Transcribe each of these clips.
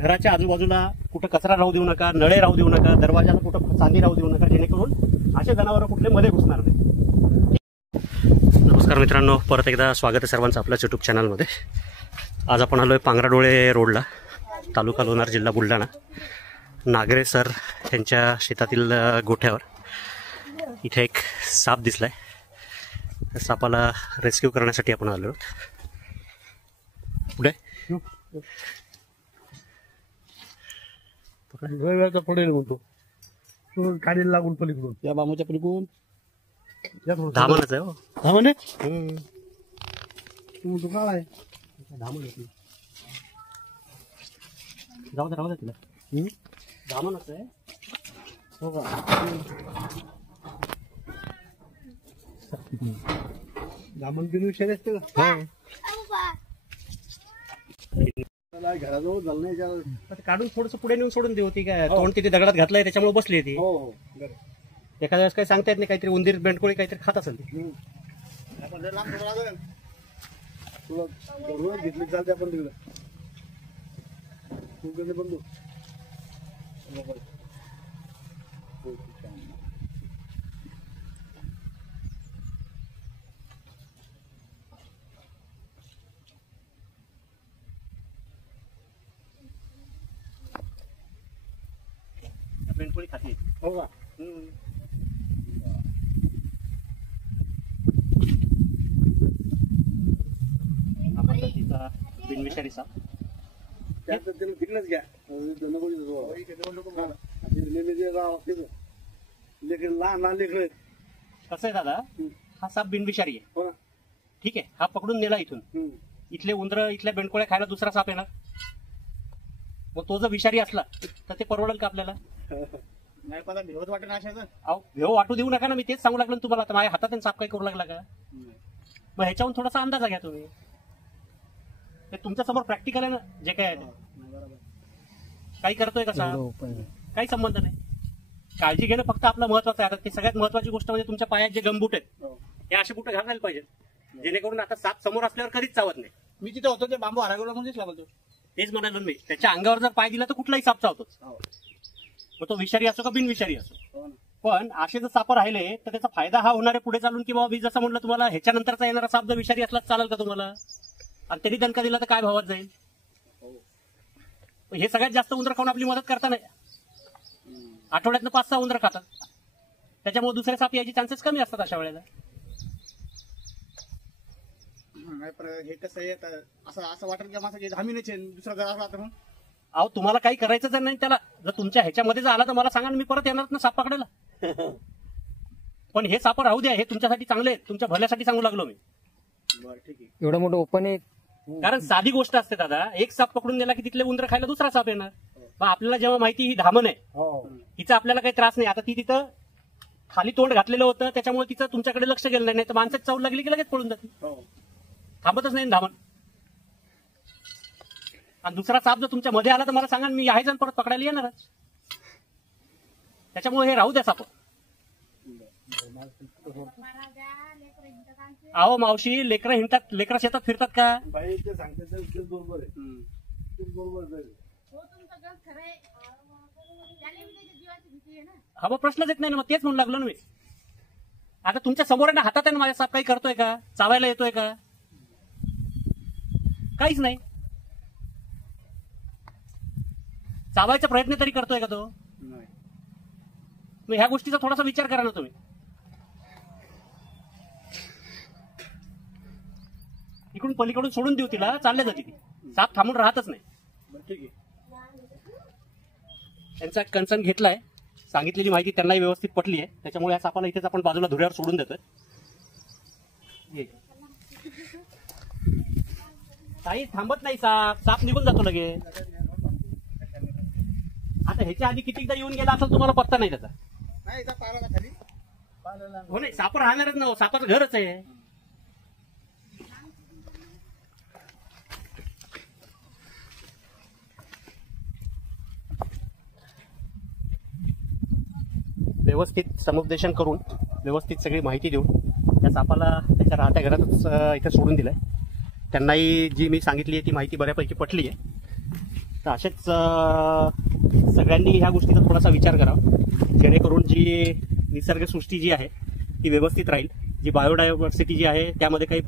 घराच्या आजूबाजूला कुठं कचरा राहू देऊ नका, नळे राहू देऊ नका, दरवाजाला कुठं चांदी राहू देऊ नका, जेणेकरून असे जनावर कुठले मध्ये घुसणार नाही. नमस्कार मित्रांनो, परत एकदा स्वागत आहे सर्वांचं आपल्या यूट्यूब चॅनलमध्ये. आज आपण आलो आहे पांगराडोळे रोडला, तालुका लोणार, जिल्हा बुलढाणा. नागरे सर यांच्या शेतातील गोठ्यावर इथे एक साप दिसलाय. सापाला रेस्क्यू करण्यासाठी आपण आलो आहोत. पुढे पुढे म्हणतो काढीला लागून पलीकडून या बांबूच्या पलीकडून धामणच आहे. हो धामण आहे. तू तो काळ आहे धामण आहे. जाऊ दे तिला. धामणच आहे. हो का? धामण बिन विषय असते का? घराजवळ झालं काढून थोडस पुढे नेऊन सोडून देऊ. ती काय तोंड तिथे दगडात घातलंय त्याच्यामुळे बसली ती. एखाद्या वेळेस काही सांगता येत नाही, काहीतरी उंदीर बेंडकोळी काहीतरी खात असेल ती. घेतली चालते आपण तिकडे बंधू. बेंडकोळी खाते. हो का? तिचा बिनविषारी साप तिकडेच घ्या. लहान लहान लेकर. कसं आहे दादा, हा साप बिनविषारी आहे. हो ना? ठीक आहे, हा पकडून नेला इथून. इथले उंदर, इथल्या बेंडकोळ्या खायला दुसरा साप येणार. मग तो जर विषारी असला तर ते परवडेल का आपल्याला? नाही पता भेवत वाटत अशाचं. अहो, भेव वाटू देऊ नका ना. मी तेच सांगू लागलो ना तुम्हाला. आता माझ्या हातात साप काही करू लागला का? मग ह्याच्यावरून थोडासा अंदाजा घ्या तुम्ही. ते तुमच्या समोर प्रॅक्टिकल आहे ना जे काय आहे ते. काही करतोय कसा, काही संबंध नाही. काळजी घेणं फक्त आपलं महत्वाचं आहे. आता ते सगळ्यात महत्वाची गोष्ट म्हणजे तुमच्या पायात जे गमबूट आहेत हे असे बुट घालायला पाहिजेत, जेणेकरून आता साप समोर असल्यावर कधीच चावत नाही. मी तिथे होतो ते बांबू हरागोला म्हणून लागतो. तेच म्हणालो मी. त्याच्या अंगावर जर पाय दिला तर कुठलाही साप चावतोच. मग तो विषारी असो का बिनविषारी असो. पण असे जर साप राहिले तर त्याचा फायदा हा होणार आहे पुढे चालून, की बाबा मी जसं म्हटलं तुम्हाला, ह्याच्यानंतरचा येणारा साप जर विषारी असला चालेल का तुम्हाला? आणि त्यांनी दणका दिला तर काय भावात जाईल? हे सगळ्यात जास्त उंदर खाऊन आपली मदत करता नाही. आठवड्यातनं 5-6 उंदर खातात. त्याच्यामुळे दुसरे साप यायचे चान्सेस कमी असतात अशा वेळेला. हे कसं आहे असं वाटत की माझं धामीनेच दुसरा घर असला तर. अहो, तुम्हाला काही करायचं नाही त्याला. जर तुमच्या ह्याच्यामध्ये जर आला तर मला सांगा, मी परत येणार ना साप पकडायला. पण हे साप राहू द्या, हे तुमच्यासाठी चांगले आहेत, तुमच्या भल्यासाठी सांगू लागलो मी. बरं ठीक आहे. एवढं मोठं ओपन आहे. कारण साधी गोष्ट असते दादा, एक साप पकडून गेला की तिथले उंदर खायला दुसरा साप येणार. मग आपल्याला जेव्हा माहिती ही धामण आहे, हिचा आपल्याला काही त्रास नाही. आता ती तिथं खाली तोंड घातलेलं होतं, त्याच्यामुळे तिचं तुमच्याकडे लक्ष गेलं नाही. तर माणसाची चावल लागली की लगेच पळून जाते, थांबतच नाही धामण. आणि दुसरा साप जर तुमच्या मध्ये आला तर मला सांगा, मी आहे जण परत पकडायला येणारच. त्याच्यामुळे हे राहू द्या साप. अहो मावशी, लेकरं हिंडतात, लेकरं शेतात फिरतात का? बाई ते सांगतात बरोबर आहे. बरोबर. हा मग प्रश्नच येत नाही ना. मग तेच म्हणू लागलो ना मी. आता तुमच्या समोर आहे ना, हातात आहे ना माझ्या साप. काही करतोय का? चावायला येतोय का? काहीच नाही. चावायचा प्रयत्न तरी करतोय का तो? मग ह्या गोष्टीचा थोडासा विचार करा ना तुम्ही. इकडून पलीकडून सोडून देऊ तिला, चालले जाते ती. साप थांबून राहतच नाही. ठीक आहे. त्यांचा कन्सर्न घेतलाय, सांगितलेली माहिती त्यांनाही व्यवस्थित पटली आहे. त्याच्यामुळे या सापाला इथेच आपण बाजूला धुऱ्यावर सोडून देतोय. काही थांबत नाही साप. साप निघून जातो लगेच. आता ह्याच्या आधी कितीकदा येऊन गेला असेल तुम्हाला पत्ता नाही त्याचा. हो नाही, साप राहणारच ना. सापाचं घरच आहे. व्यवस्थित समुपदेशन करून, व्यवस्थित सगळी माहिती देऊन त्या सापाला त्याच्या राहत्या घरातच इथे सोडून दिलंय. त्यांनाही जी मी सांगितली आहे ती माहिती बऱ्यापैकी पटली आहे. तर असेच सगळ्यांनी ह्या गोष्टीचा थोडासा विचार करावा, जेणेकरून जी निसर्गसृष्टी जी आहे ती व्यवस्थित राहील, जी बायोडायव्हर्सिटी जी आहे त्यामध्ये काही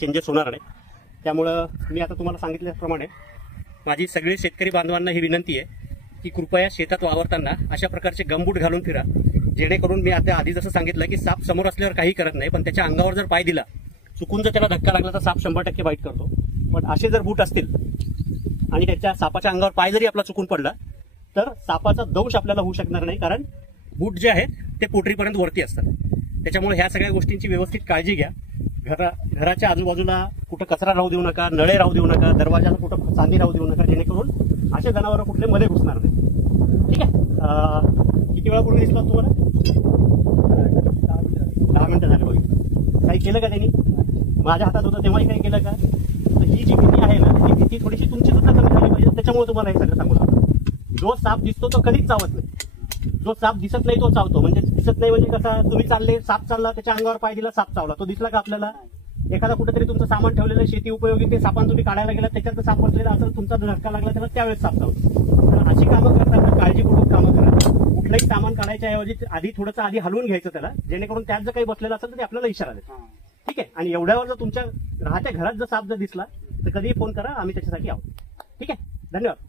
चेंजेस होणार नाही. त्यामुळं मी आता तुम्हाला सांगितल्याप्रमाणे माझी सगळे शेतकरी बांधवांना ही विनंती आहे की कृपया शेतात वावरताना अशा प्रकारचे गमबूट घालून फिरा, जेणेकरून मी आता आधी जसं सांगितलं की साप समोर असल्यावर काही करत नाही, पण त्याच्या अंगावर जर पाय दिला, चुकून जर त्याला धक्का लागला तर साप 100% बाईट करतो. पण असे जर बूट असतील आणि त्याच्या सापाच्या अंगावर पाय जरी आपला चुकून पडला तर सापाचा दंश आपल्याला होऊ शकणार नाही, कारण बूट जे आहेत ते पोटरीपर्यंत वरती असतात. त्याच्यामुळे ह्या सगळ्या गोष्टींची व्यवस्थित काळजी घ्या. घराच्या आजूबाजूला कुठं कचरा राहू देऊ नका, नळे राहू देऊ नका, दरवाजाला कुठं चांदी राहू देऊ नका, जेणेकरून असे जनावर कुठले मध्ये घुसणार नाही. ठीक आहे. किती वेळा पूर्वी दिसला तुम्हाला? 10 मिनिटं झाले बघितलं. काही केलं का त्यांनी? माझ्या हातात होतं तेव्हाही काही केलं का? तर ही जी भीती आहे ना, ही भीती थोडीशी तुमची सुद्धा कमी झाली पाहिजे. त्याच्यामुळे तुम्हाला हे सगळं सांगू लागतो. जो साप दिसतो तो कधीच चावत नाही, जो साप दिसत नाही तो चावतो. म्हणजे दिसत नाही म्हणजे कसा, तुम्ही चालले, साप चालला, त्याच्या अंगावर पाय दिला, साप चावला, तो दिसला का आपल्याला? एखादा कुठेतरी तुमचं सामान ठेवलेलं शेती उपयोगी ते सामान तुम्ही काढायला गेला, त्याच्यात साप बसलेला असेल, तुमचा धक्का लागला त्याला, त्यावेळेस साप चावतो. तर अशी कामं करताना काळजीपूर्वक कामं करा. कुठलंही सामान काढायच्या ऐवजी आधी थोडंसं आधी हलवून घ्यायचं त्याला, जेणेकरून त्यात जर काही बसलेलं असेल तर ते आपल्याला इशारा देतं. ठीक आहे. आणि एवढ्यावर जर तुमच्या राहत्या घरात जर साप जर दिसला तर कधीही फोन करा, आम्ही त्याच्यासाठी आहोत. ठीक आहे. धन्यवाद.